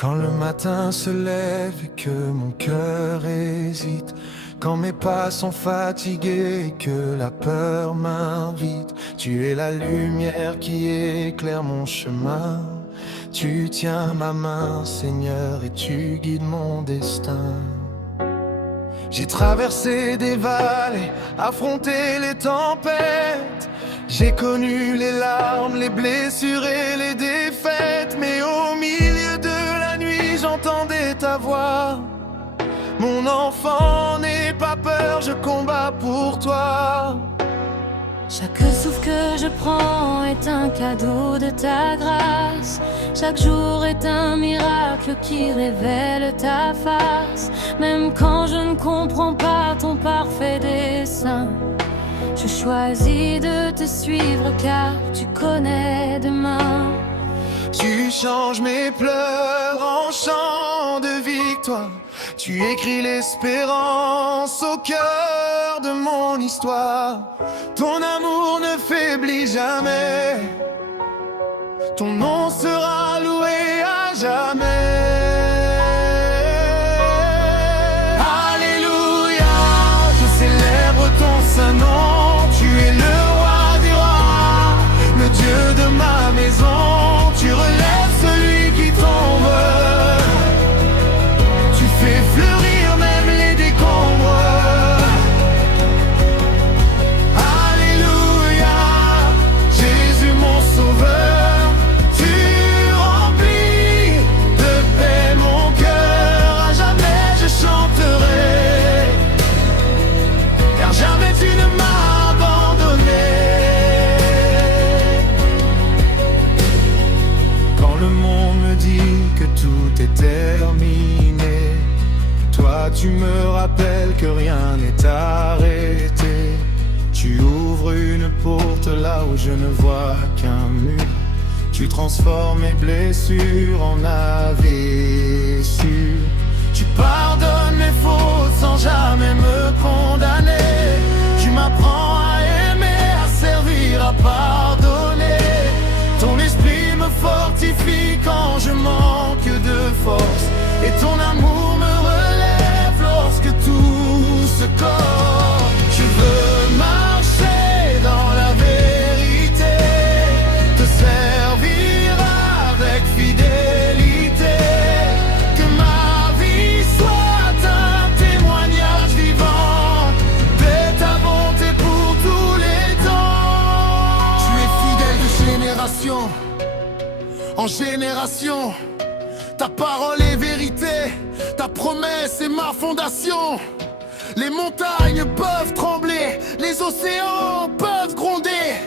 Quand le matin se lève et que mon cœur hésite, quand mes pas sont fatigués et que la peur m'invite, tu es la lumière qui éclaire mon chemin. Tu tiens ma main, Seigneur, et tu guides mon destin. J'ai traversé des vallées, affronté les tempêtes. J'ai connu les larmes, les blessures et les défaites. Mais au milieu de la nuit, j'entendais ta voix. Mon enfant, n'aie pas peur, je combats pour toi. Chaque souffle que je prends est un cadeau de ta grâce. Chaque jour est un miracle qui révèle ta face. Même quand je ne comprends pas ton parfait dessein, je choisis de te suivre car tu connais demain. Tu changes mes pleurs en chants de victoire. Tu écris l'espérance au cœur de mon histoire. Ton amour ne faiblit jamais. Ton nom sera loué à jamais. Alléluia, je célèbre ton saint nom. Tu es le roi des rois, le Dieu de ma maison. Tu relèves celui qui tombe. Tu fais fleurir même les décombres. Alléluia, Jésus mon sauveur. Tu remplis de paix mon cœur. À jamais je chanterai, car jamais tu ne m'as abandonné. Quand le monde me dit que tout est terminé, toi tu me rappelles que rien n'est arrêté. Tu ouvres une porte là où je ne vois qu'un mur. Tu transformes mes blessures en navires sûrs. Tu pardonnes mes fautes sans jamais me condamner. Tu m'apprends à aimer, à servir, à pardonner. Ton esprit me fortifie quand je manque de force. Et ton amour me relève lorsque tout se corse. Je veux marcher dans la vérité, te servir avec fidélité. Que ma vie soit un témoignage vivant de ta bonté pour tous les temps. Tu es fidèle de génération en génération. Ta parole est vérité, ta promesse est ma fondation. Les montagnes peuvent trembler, les océans peuvent gronder,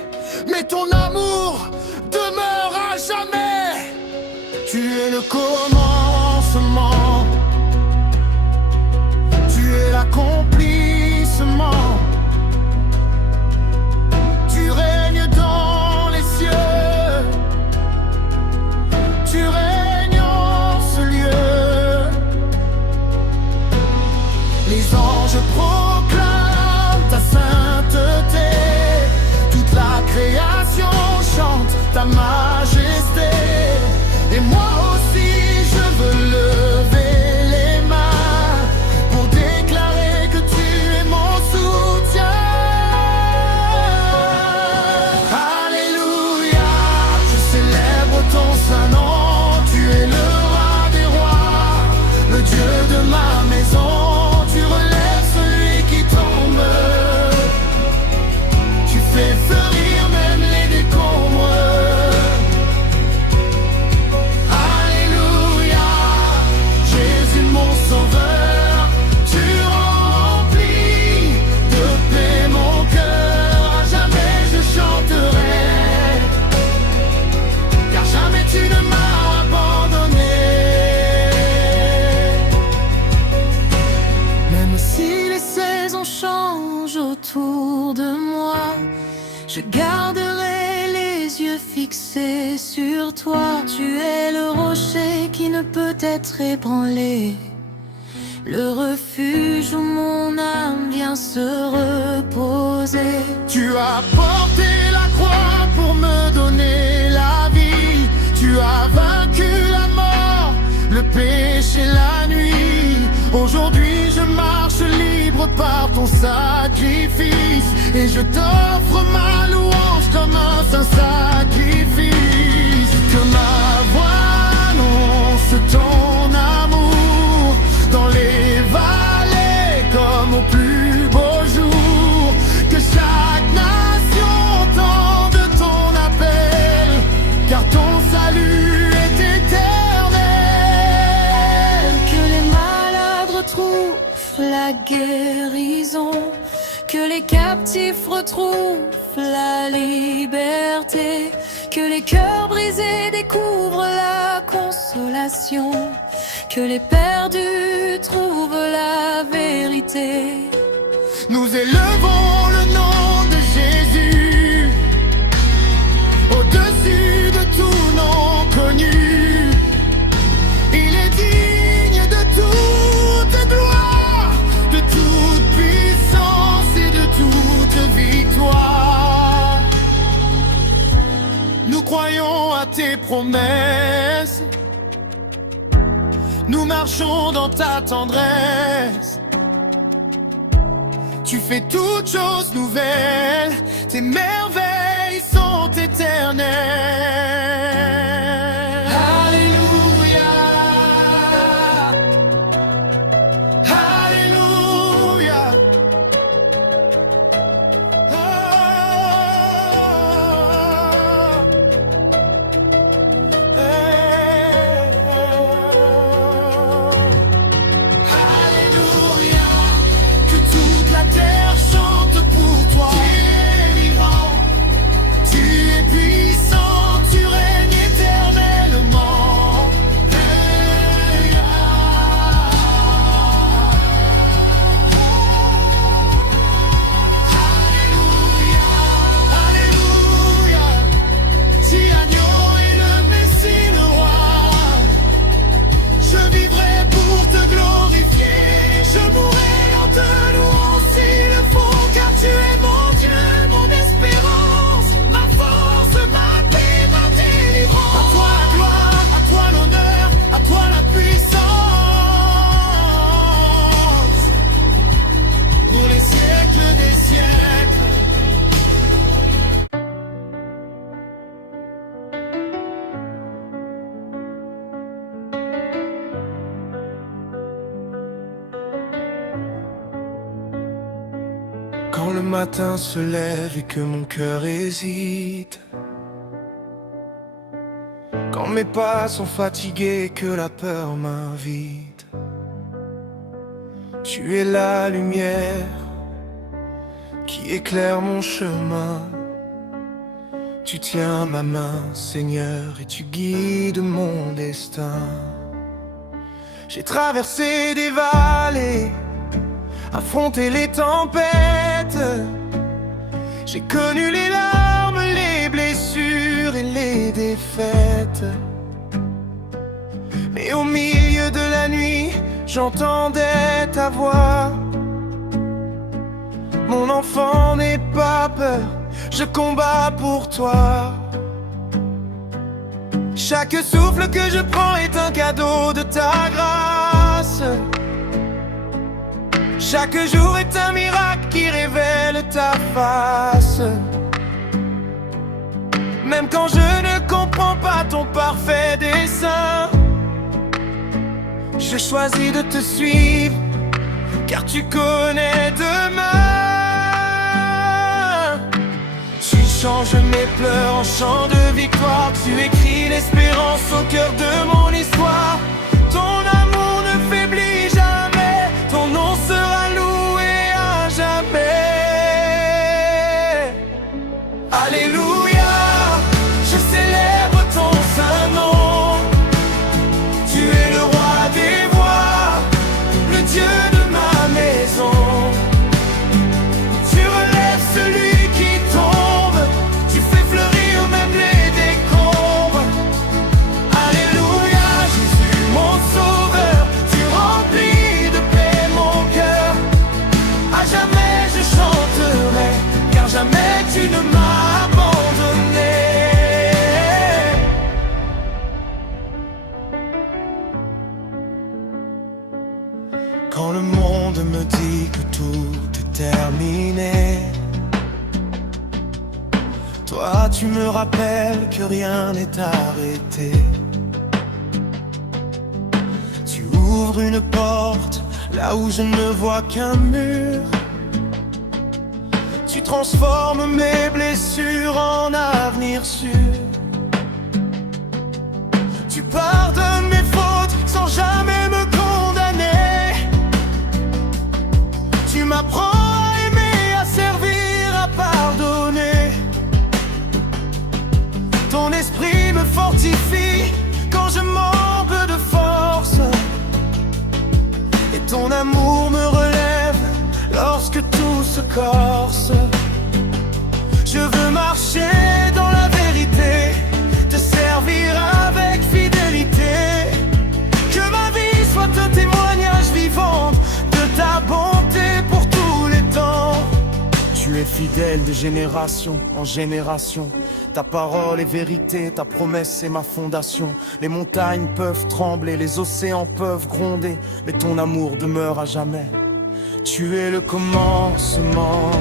mais ton amour demeure à jamais. Tu es le commencement, tu es l'accomplissement. Tu règnes dans les cieux, tu règnes en ce lieu. Les anges proclament ta sainteté, toute la création chante ta majesté. Et moi aussi je veux lever les mains pour déclarer que tu es mon soutien. Alléluia, je célèbre ton saint nom. Tu es le roi des rois, le Dieu de ma maison. Tu relèves celui qui tombe. Tu fais fleurir même les décombres. Alléluia, Jésus mon sauveur. Tu remplis de paix mon cœur. À jamais je chanterai, car jamais tu ne m'as abandonné. Même si les saisons changent autour de moi, je garderai les yeux fixés sur toi. Tu es le rocher qui ne peut être ébranlé, le refuge où mon âme vient se reposer. Tu as porté la croix pour me donner la vie. Tu as vaincu la mort, le par ton sacrifice. Et je t'offre ma louange comme un saint sacrifice. Que ma voix annonce ton amour dans les vallées comme au plus beau jour. Que chaque nation entende ton appel, car ton salut est éternel. Que les malades retrouvent la guérison, que les captifs retrouvent la liberté, que les cœurs brisés découvrent la consolation, que les perdus trouvent la vérité. Nous élevons le nom de Jésus au-dessus de tout nom connu. Il est digne de toute gloire, de toute puissance et de toute victoire. Nous croyons à tes promesses, nous marchons dans ta tendresse. Tu fais toutes choses nouvelles, tes merveilles sont éternelles. Alléluia, Alléluia. Oh. Alléluia, que toute la terre chante pour toi. Tu es vivant, tu es puissant, tu règnes éternellement. Alléluia, Alléluia, si agneau est le Messie, le roi. Je vivrai pour te glorifier, je mourrai en te louant s'il le faut, car tu es mon Dieu, mon espérance, ma force, ma paix, ma délivrance. À toi la gloire, à toi l'honneur, à toi la puissance, pour les siècles des siècles. Quand le matin se lève et que mon cœur hésite, quand mes pas sont fatigués et que la peur m'invite, tu es la lumière qui éclaire mon chemin. Tu tiens ma main, Seigneur, et tu guides mon destin. J'ai traversé des vallées, affronter les tempêtes. J'ai connu les larmes, les blessures et les défaites. Mais au milieu de la nuit, j'entendais ta voix. Mon enfant, n'aie pas peur, je combats pour toi. Chaque souffle que je prends est un cadeau de ta grâce. Chaque jour est un miracle qui révèle ta face. Même quand je ne comprends pas ton parfait dessein, je choisis de te suivre, car tu connais demain. Tu changes mes pleurs en chants de victoire. Tu écris l'espérance au cœur de mon histoire. Ton amour ne faiblit jamais, ton nom sera loué à jamais. Alléluia, je célèbre ton saint nom. Tu es le roi des rois, le Dieu de ma maison. Tu relèves celui qui tombe, tu fais fleurir même les décombres. Alléluia, Jésus mon sauveur, tu remplis de paix mon cœur. À jamais je chanterai, car jamais tu ne m'as abandonné. Quand le monde me dit que tout Toi tu me rappelles que rien n'est arrêté. Tu ouvres une porte là où je ne vois qu'un mur. Tu transformes mes blessures en avenir sûr. Tu pardonnes mes fautes sans jamais me condamner. Tu m'apprends à aimer, à servir, à pardonner. Ton esprit me fortifie quand je manque de force. Et ton amour me relève lorsque tout se corse. Je veux marcher dans la vérité, te servir avec fidélité. Que ma vie soit un témoignage vivant de ta bonté pour tous les temps. Tu es fidèle de génération en génération. Ta parole est vérité, ta promesse est ma fondation. Les montagnes peuvent trembler, les océans peuvent gronder, mais ton amour demeure à jamais. Tu es le commencement,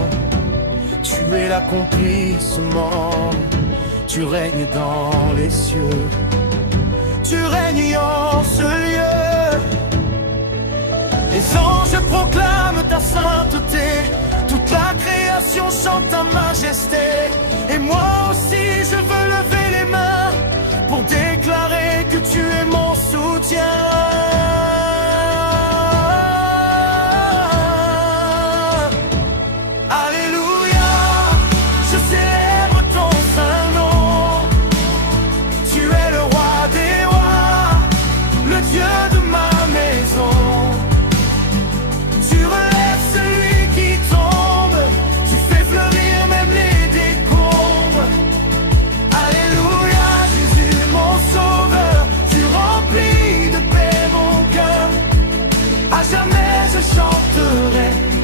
tu es l'accomplissement. Tu règnes dans les cieux, tu règnes en ce lieu. Les anges proclament ta sainteté, toute la création chante ta majesté. Et moi aussi je veux lever les mains pour déclarer que tu es mon soutien.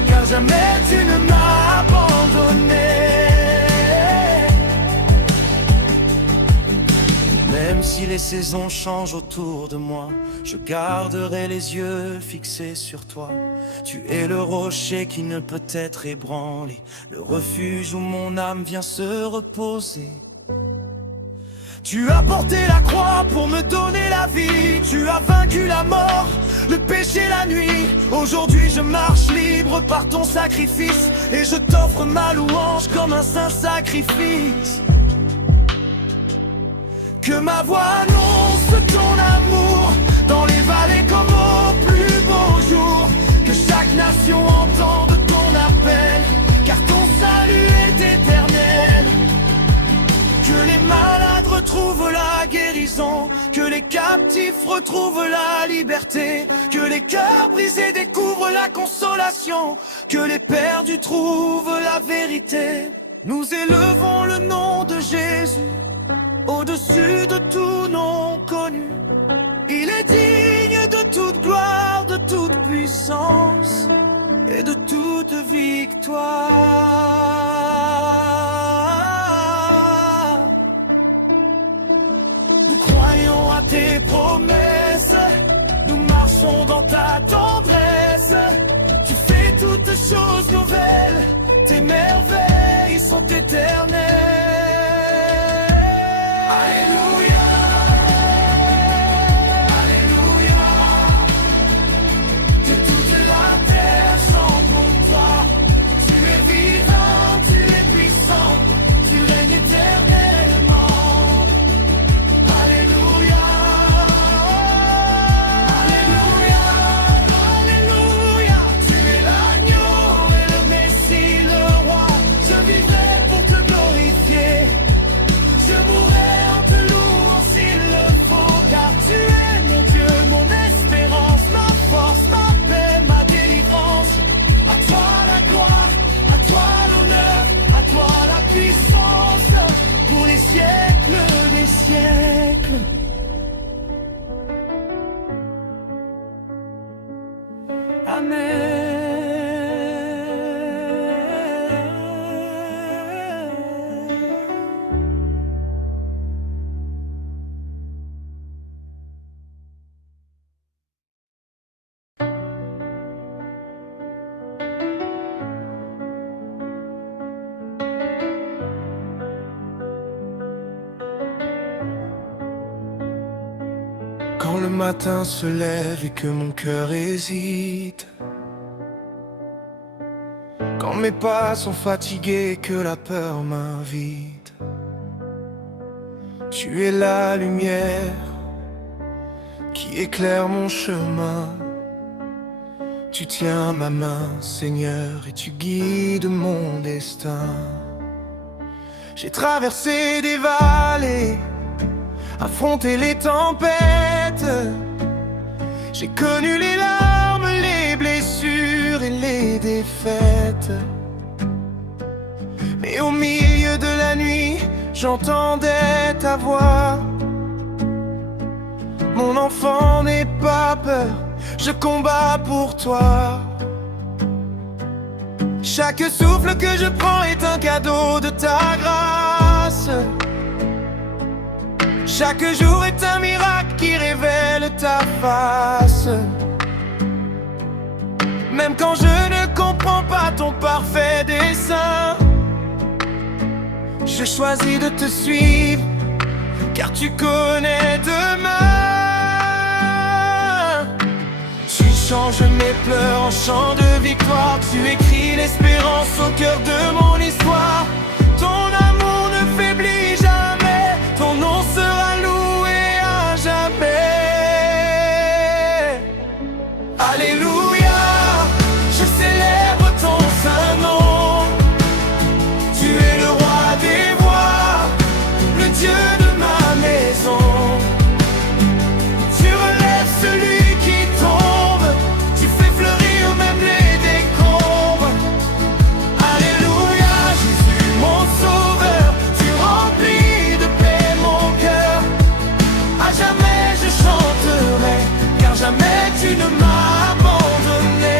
Car jamais tu ne m'as abandonné. Même si les saisons changent autour de moi, je garderai les yeux fixés sur toi. Tu es le rocher qui ne peut être ébranlé, le refuge où mon âme vient se reposer. Tu as porté la croix pour me donner la vie. Tu as vaincu la mort, le péché, la nuit. Aujourd'hui je marche libre par ton sacrifice, et je t'offre ma louange comme un saint sacrifice. Que ma voix annonce ton amour dans les vallées comme au plus beau jour. Que chaque nation entende ton appel, car ton salut est éternel. Que les malades retrouvent la guérison, que les captifs retrouvent la liberté, que les cœurs brisés découvrent la consolation, que les perdus trouvent la vérité. Nous élevons le nom de Jésus au-dessus de tout nom connu. Il est digne de toute gloire, de toute puissance et de toute victoire. Nous croyons à tes promesses, nous marchons dans ta tendresse. Tu fais toutes choses nouvelles, tes merveilles sont éternelles. Alléluia, Alléluia. Que toute la terre chante pour toi. Tu es vivant, tu es puissant, tu règnes éternellement. Alléluia, Alléluia, Alléluia. Tu es l'agneau et le Messie, le roi. Je vivrai pour te glorifier. Quand le matin se lève et que mon cœur hésite, quand mes pas sont fatigués et que la peur m'invite, tu es la lumière qui éclaire mon chemin. Tu tiens ma main, Seigneur, et tu guides mon destin. J'ai traversé des vallées, affronté les tempêtes. J'ai connu les larmes, les blessures et les défaites. Mais au milieu de la nuit, j'entendais ta voix. Mon enfant, n'aie pas peur, je combats pour toi. Chaque souffle que je prends est un cadeau de ta grâce. Chaque jour est un miracle qui révèle ta face. Même quand je ne comprends pas ton parfait dessein, je choisis de te suivre, car tu connais demain. Tu changes mes pleurs en chants de victoire. Tu écris l'espérance au cœur de mon histoire. Ton amour ne faiblit jamais, ton nom sera loué à jamais. Alléluia, je célèbre ton saint nom. Tu es le roi des rois, le Dieu de ma maison. Tu relèves celui qui tombe, tu fais fleurir même les décombres. Alléluia, Jésus mon sauveur, tu remplis de paix mon cœur. À jamais je chanterai, car jamais tu ne m'as abandonné.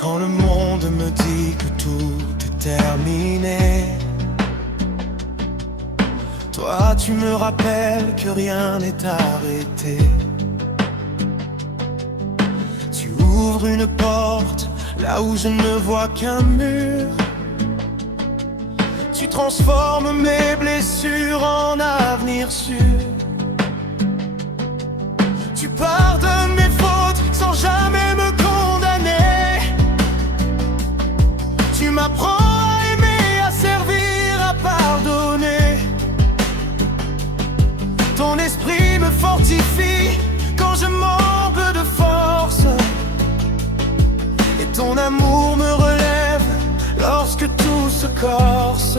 Quand le monde me dit que tout est terminé, toi tu me rappelles que rien n'est arrêté. Tu ouvres une porte là où je ne vois qu'un mur. Tu transformes mes blessures en avenir sûr. Tu pardonnes mes fautes sans jamais me condamner. Tu m'apprends à aimer, à servir, à pardonner. Ton esprit me fortifie quand je manque de force. Et ton amour me relève lorsque tout se corse.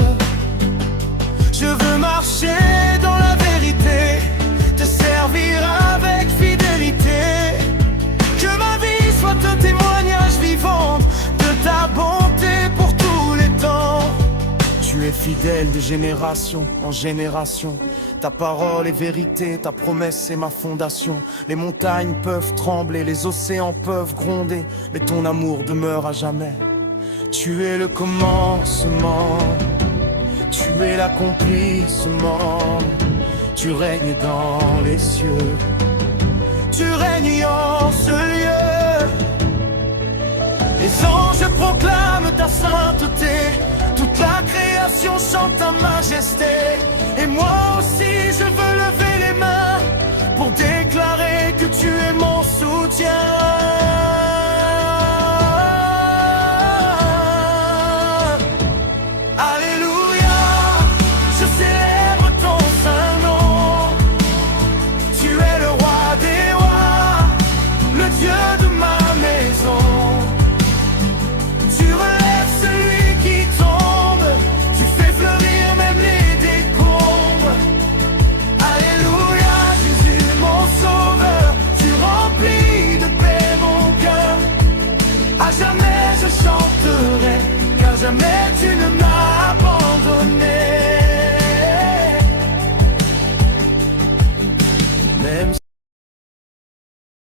Je veux marcher dans la vérité, te servir avec fidélité. Que ma vie soit un témoignage vivant de ta bonté pour tous les temps. Tu es fidèle de génération en génération. Ta parole est vérité, ta promesse est ma fondation. Les montagnes peuvent trembler, les océans peuvent gronder, mais ton amour demeure à jamais. Tu es le commencement, tu es l'accomplissement. Tu règnes dans les cieux, tu règnes en ce lieu. Les anges proclament ta sainteté, toute la création chante ta majesté. Et moi aussi je veux lever les mains pour déclarer que tu es mon soutien. Alléluia, je célèbre ton saint nom. Tu es le roi des rois, le Dieu de ma maison. Tu relèves celui qui tombe, tu fais fleurir même les décombres. Alléluia, Jésus mon sauveur, tu remplis de paix mon cœur. À jamais je chanterai, car jamais tu ne m'as abandonné. Même